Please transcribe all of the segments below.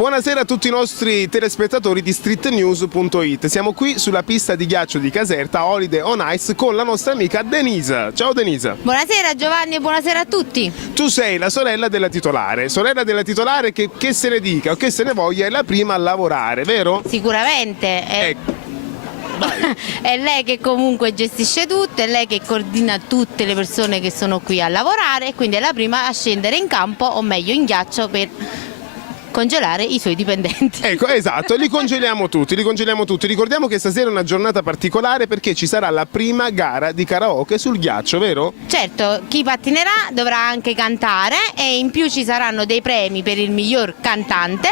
Buonasera a tutti i nostri telespettatori di streetnews.it. Siamo qui sulla pista di ghiaccio di Caserta, Holiday on Ice, con la nostra amica Denisa. Ciao Denisa. Buonasera Giovanni e buonasera a tutti. Tu sei la sorella della titolare che se ne dica o che se ne voglia è la prima a lavorare, vero? Sicuramente. Ecco. È lei che comunque gestisce tutto, è lei che coordina tutte le persone che sono qui a lavorare e quindi è la prima a scendere in campo, o meglio in ghiaccio, per congelare i suoi dipendenti. Ecco, esatto, li congeliamo tutti. Ricordiamo che stasera è una giornata particolare perché ci sarà la prima gara di karaoke sul ghiaccio, vero? Certo, chi patinerà dovrà anche cantare e in più ci saranno dei premi per il miglior cantante,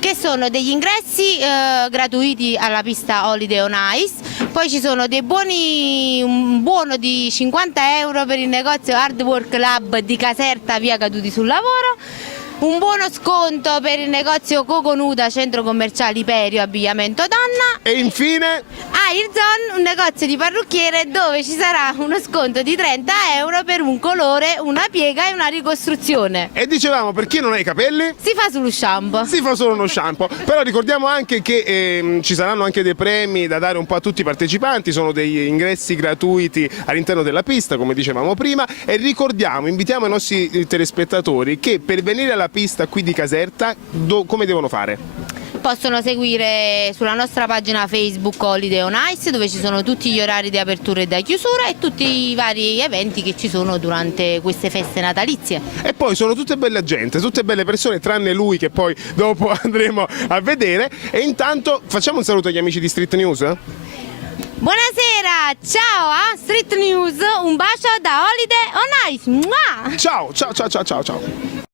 che sono degli ingressi gratuiti alla pista Holiday on Ice, poi ci sono dei buoni, un buono di 50 euro per il negozio Hard Work Lab di Caserta, via Caduti sul Lavoro, un buono sconto per il negozio Coconuda, centro commerciale Iperio, abbigliamento donna. E infine Airzone, un negozio di parrucchiere dove ci sarà uno sconto di 30 euro per un colore, una piega e una ricostruzione. e dicevamo, per chi non ha i capelli Si fa sullo shampoo. si fa solo uno shampoo, però ricordiamo anche che ci saranno anche dei premi da dare un po' a tutti i partecipanti, sono degli ingressi gratuiti all'interno della pista come dicevamo prima, e invitiamo i nostri telespettatori che per venire alla pista qui di Caserta come devono fare? Possono seguire sulla nostra pagina Facebook Holiday on Ice, dove ci sono tutti gli orari di apertura e di chiusura e tutti i vari eventi che ci sono durante queste feste natalizie. E poi sono tutte belle gente, tutte belle persone, tranne lui che poi dopo andremo a vedere. E intanto facciamo un saluto agli amici di Street News. Buonasera, ciao a Street News, un bacio da Holiday on Ice. Mua! Ciao, ciao, ciao, ciao, ciao, ciao.